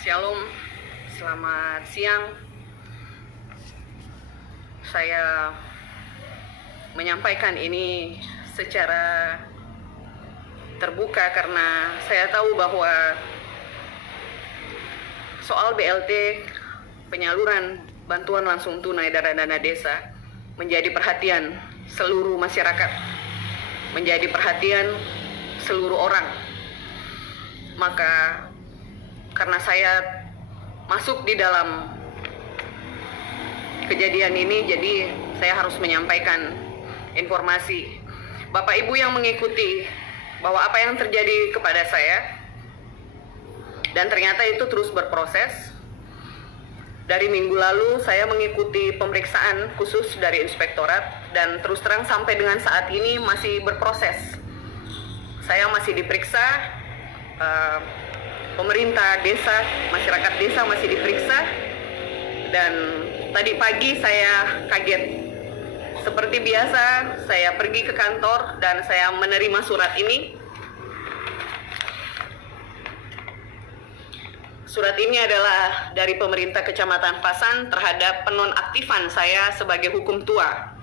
Shalom, selamat siang. Saya menyampaikan ini secara terbuka karena saya tahu bahwa soal BLT, penyaluran bantuan langsung tunai dari dana desa, menjadi perhatian seluruh masyarakat, menjadi perhatian seluruh orang. Maka karena saya masuk di dalam kejadian ini, jadi saya harus menyampaikan informasi. Bapak Ibu yang mengikuti bahwa apa yang terjadi kepada saya, dan ternyata itu terus berproses. Dari minggu lalu saya mengikuti pemeriksaan khusus dari inspektorat, dan terus terang sampai dengan saat ini masih berproses. Saya masih diperiksa, pemerintah desa, masyarakat desa masih diperiksa, dan tadi pagi saya kaget. Seperti biasa, saya pergi ke kantor dan saya menerima surat ini. Surat ini adalah dari pemerintah Kecamatan Pasan terhadap penonaktifan saya sebagai hukum tua.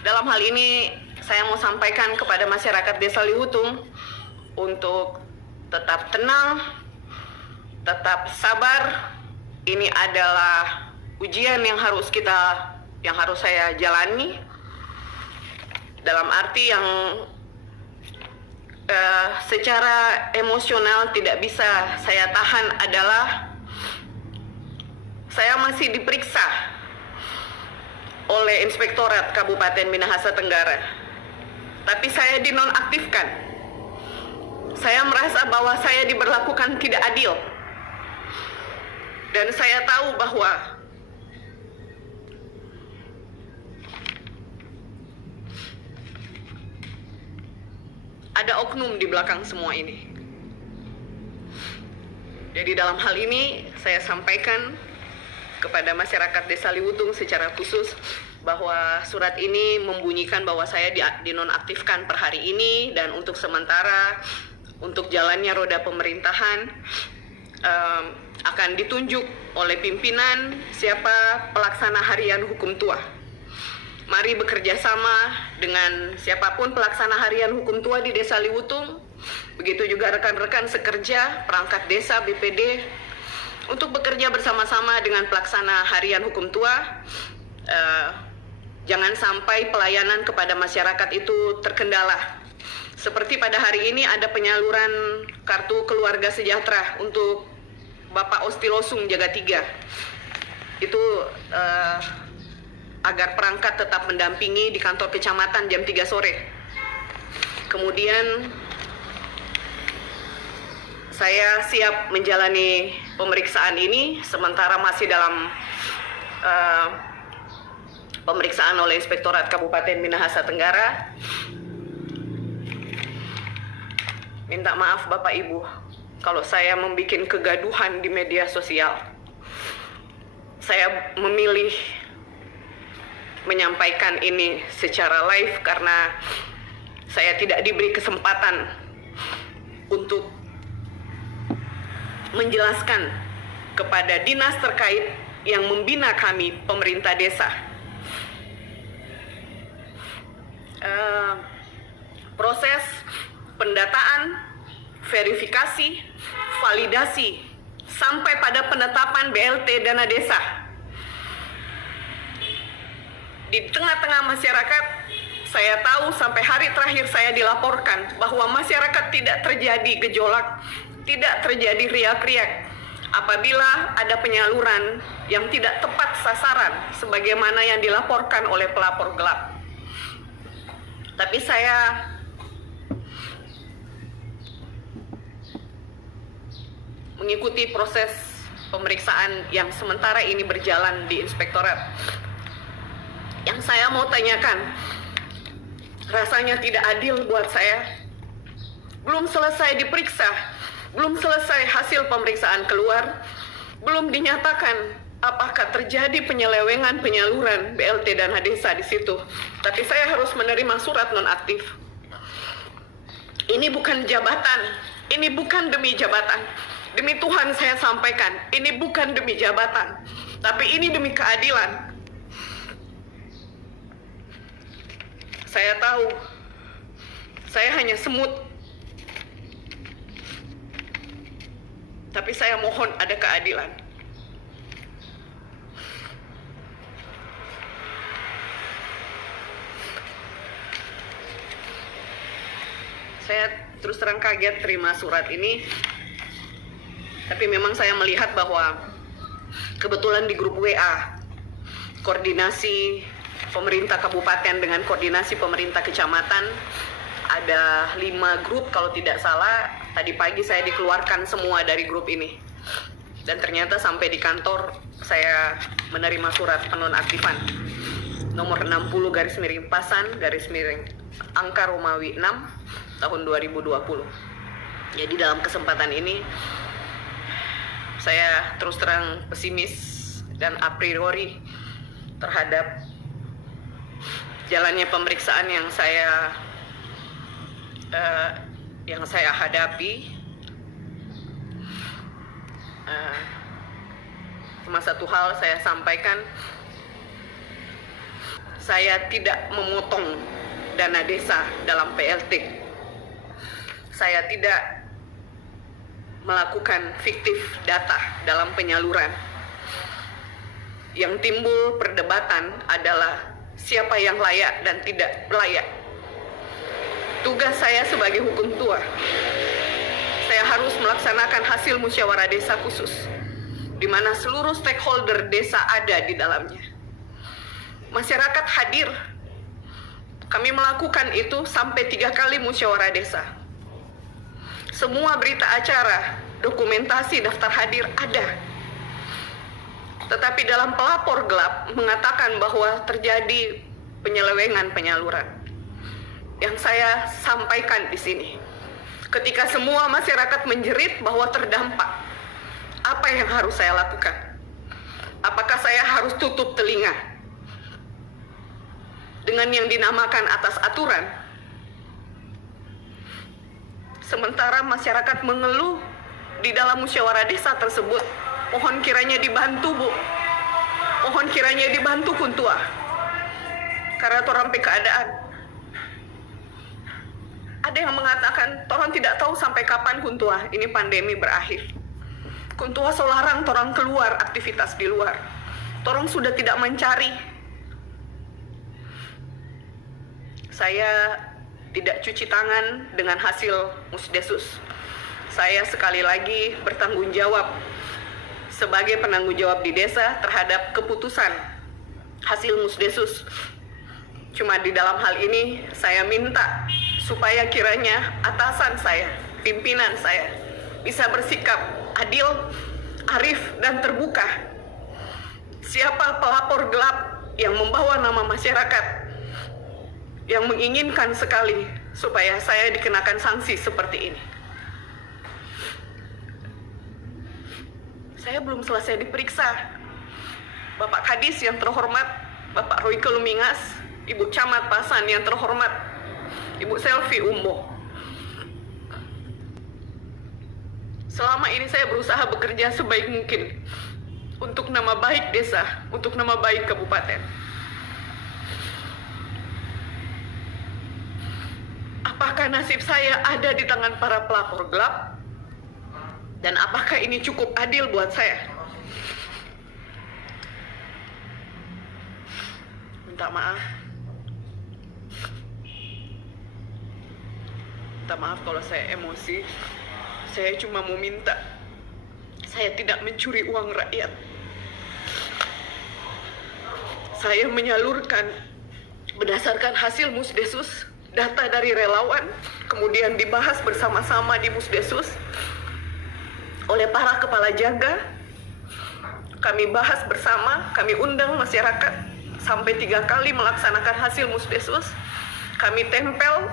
Dalam hal ini, saya mau sampaikan kepada masyarakat Desa Lihutung untuk tetap tenang, tetap sabar. Ini adalah ujian yang harus saya jalani. Dalam arti yang secara emosional tidak bisa saya tahan adalah saya masih diperiksa oleh Inspektorat Kabupaten Minahasa Tenggara, tapi saya dinonaktifkan. Saya merasa bahwa saya diberlakukan tidak adil. Dan saya tahu bahwa ada oknum di belakang semua ini. Jadi dalam hal ini saya sampaikan kepada masyarakat Desa Lihutung secara khusus bahwa surat ini membunyikan bahwa saya dinonaktifkan per hari ini, dan untuk sementara untuk jalannya roda pemerintahan akan ditunjuk oleh pimpinan siapa pelaksana harian hukum tua. Mari bekerja sama dengan siapapun pelaksana harian hukum tua di Desa Lihutung, begitu juga rekan-rekan sekerja, perangkat desa, BPD, untuk bekerja bersama-sama dengan pelaksana harian hukum tua. Jangan sampai pelayanan kepada masyarakat itu terkendala. Seperti pada hari ini ada penyaluran kartu keluarga sejahtera untuk Bapak Ostilosung Jaga 3. Itu agar perangkat tetap mendampingi di kantor kecamatan jam 3 sore. Kemudian saya siap menjalani pemeriksaan ini sementara masih dalam pemeriksaan oleh Inspektorat Kabupaten Minahasa Tenggara. Minta maaf Bapak Ibu kalau saya membuat kegaduhan di media sosial. Saya memilih menyampaikan ini secara live karena saya tidak diberi kesempatan untuk menjelaskan kepada dinas terkait yang membina kami, pemerintah desa. Proses pendataan, verifikasi, validasi, sampai pada penetapan BLT dana desa. Di tengah-tengah masyarakat, saya tahu sampai hari terakhir saya dilaporkan bahwa masyarakat tidak terjadi gejolak, tidak terjadi riak-riak apabila ada penyaluran yang tidak tepat sasaran sebagaimana yang dilaporkan oleh pelapor gelap. Tapi saya mengikuti proses pemeriksaan yang sementara ini berjalan di inspektorat. Yang saya mau tanyakan, rasanya tidak adil buat saya. Belum selesai diperiksa, belum selesai hasil pemeriksaan keluar, belum dinyatakan apakah terjadi penyelewengan penyaluran BLT dana desa di situ. Tapi saya harus menerima surat nonaktif. Ini bukan jabatan, Ini bukan demi jabatan. Demi Tuhan saya sampaikan, ini bukan demi jabatan, tapi ini demi keadilan. Saya tahu, saya hanya semut. Tapi saya mohon ada keadilan. Saya terus terang kaget terima surat ini. Tapi memang saya melihat bahwa kebetulan di grup WA, koordinasi pemerintah kabupaten dengan koordinasi pemerintah kecamatan, ada 5 grup kalau tidak salah. Tadi pagi saya dikeluarkan semua dari grup ini. Dan ternyata sampai di kantor saya menerima surat penonaktifan nomor 60/Pasan/angka Romawi 6 tahun 2020. Jadi dalam kesempatan ini saya terus terang pesimis dan a priori terhadap jalannya pemeriksaan yang saya hadapi. Cuma satu hal saya sampaikan, saya tidak memotong dana desa dalam PLT. Saya tidak melakukan fiktif data dalam penyaluran. Yang timbul perdebatan adalah siapa yang layak dan tidak layak. Tugas saya sebagai hukum tua, saya harus melaksanakan hasil musyawarah desa khusus, di mana seluruh stakeholder desa ada di dalamnya. Masyarakat hadir. Kami melakukan itu sampai 3 kali musyawarah desa. Semua berita acara, dokumentasi, daftar hadir ada. Tetapi dalam pelapor gelap mengatakan bahwa terjadi penyelewengan penyaluran. Yang saya sampaikan di sini, ketika semua masyarakat menjerit bahwa terdampak, apa yang harus saya lakukan? Apakah saya harus tutup telinga dengan yang dinamakan atas aturan? Sementara masyarakat mengeluh di dalam musyawarah desa tersebut, mohon kiranya dibantu, Bu. Mohon kiranya dibantu Kuntua. Karena torang keadaan. Ada yang mengatakan, torang tidak tahu sampai kapan Kuntua ini pandemi berakhir. Kuntua selarang torang keluar aktivitas di luar. Torang sudah tidak mencari. Saya tidak cuci tangan dengan hasil musdesus. Saya sekali lagi bertanggung jawab sebagai penanggung jawab di desa terhadap keputusan hasil musdesus. Cuma di dalam hal ini saya minta supaya kiranya atasan saya, pimpinan saya bisa bersikap adil, arif, dan terbuka. Siapa pelapor gelap yang membawa nama masyarakat yang menginginkan sekali supaya saya dikenakan sanksi seperti ini. Saya belum selesai diperiksa. Bapak Kadis yang terhormat, Bapak Royke Lumingas, Ibu Camat Pasan yang terhormat, Ibu Selvi Umbo. Selama ini saya berusaha bekerja sebaik mungkin untuk nama baik desa, untuk nama baik kabupaten. Apakah nasib saya ada di tangan para pelapor gelap? Dan apakah ini cukup adil buat saya? Minta maaf. Minta maaf kalau saya emosi. Saya cuma mau minta. Saya tidak mencuri uang rakyat. Saya menyalurkan berdasarkan hasil musdesus, data dari relawan, kemudian dibahas bersama-sama di musdesus oleh para kepala jaga. Kami bahas bersama, kami undang masyarakat sampai 3 kali melaksanakan hasil musdesus. Kami tempel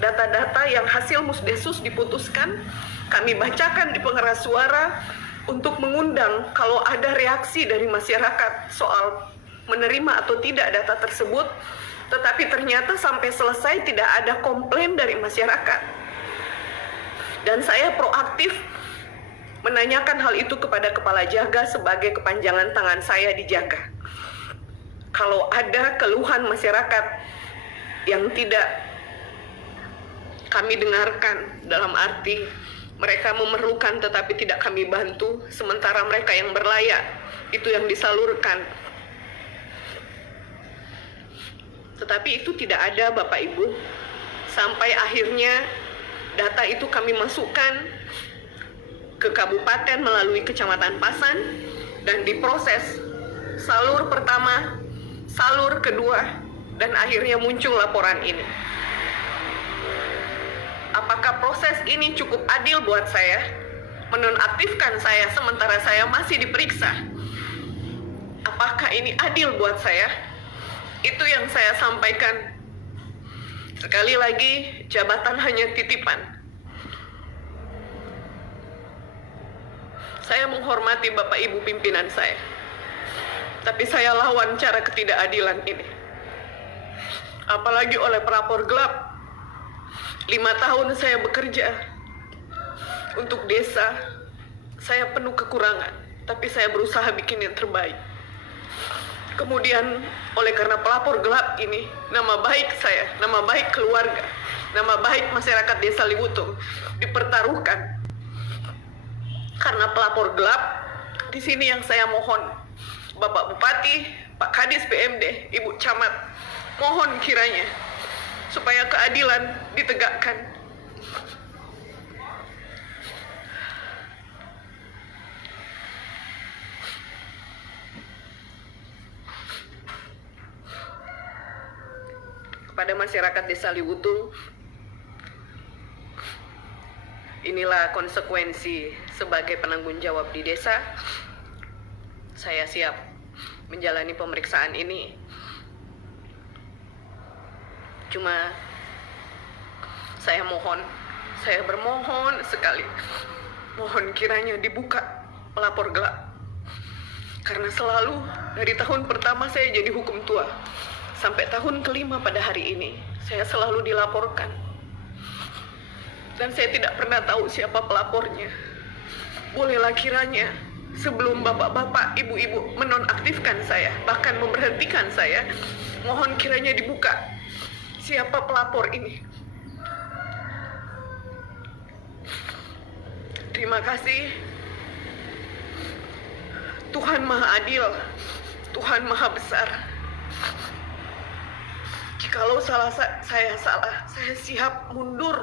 data-data yang hasil musdesus diputuskan, kami bacakan di pengeras suara untuk mengundang kalau ada reaksi dari masyarakat soal menerima atau tidak data tersebut. Tetapi ternyata sampai selesai tidak ada komplain dari masyarakat. Dan saya proaktif menanyakan hal itu kepada kepala jaga sebagai kepanjangan tangan saya di jaga. Kalau ada keluhan masyarakat yang tidak kami dengarkan, dalam arti mereka memerlukan tetapi tidak kami bantu, sementara mereka yang berlayak, itu yang disalurkan. Tetapi itu tidak ada, Bapak Ibu. Sampai akhirnya data itu kami masukkan ke kabupaten melalui Kecamatan Pasan dan diproses salur pertama, salur kedua, dan akhirnya muncul laporan ini. Apakah proses ini cukup adil buat saya? Menonaktifkan saya sementara saya masih diperiksa. Apakah ini adil buat saya? Itu yang saya sampaikan. Sekali lagi, jabatan hanya titipan. Saya menghormati Bapak Ibu pimpinan saya. Tapi saya lawan cara ketidakadilan ini. Apalagi oleh pelapor gelap. 5 tahun saya bekerja untuk desa. Saya penuh kekurangan, tapi saya berusaha bikin yang terbaik. Kemudian oleh karena pelapor gelap ini, nama baik saya, nama baik keluarga, nama baik masyarakat Desa Liwutung dipertaruhkan. Karena pelapor gelap, di sini yang saya mohon, Bapak Bupati, Pak Kadis PMD, Ibu Camat, mohon kiranya supaya keadilan ditegakkan. Kepada masyarakat Desa Liwutung, inilah konsekuensi sebagai penanggung jawab di desa. Saya siap menjalani pemeriksaan ini. Cuma saya bermohon sekali, mohon kiranya dibuka pelapor gelap. Karena selalu dari tahun pertama saya jadi hukum tua sampai tahun kelima pada hari ini, saya selalu dilaporkan. Dan saya tidak pernah tahu siapa pelapornya. Bolehlah kiranya sebelum bapak-bapak, ibu-ibu menonaktifkan saya, bahkan memberhentikan saya, mohon kiranya dibuka siapa pelapor ini. Terima kasih. Tuhan Maha Adil, Tuhan Maha Besar. Jikalau saya salah, saya siap mundur.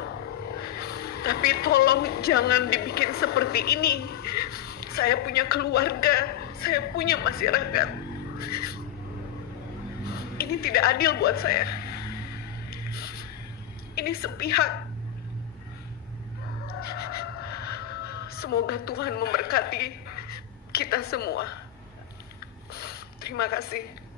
Tapi tolong jangan dibikin seperti ini. Saya punya keluarga, saya punya masyarakat. Ini tidak adil buat saya. Ini sepihak. Semoga Tuhan memberkati kita semua. Terima kasih.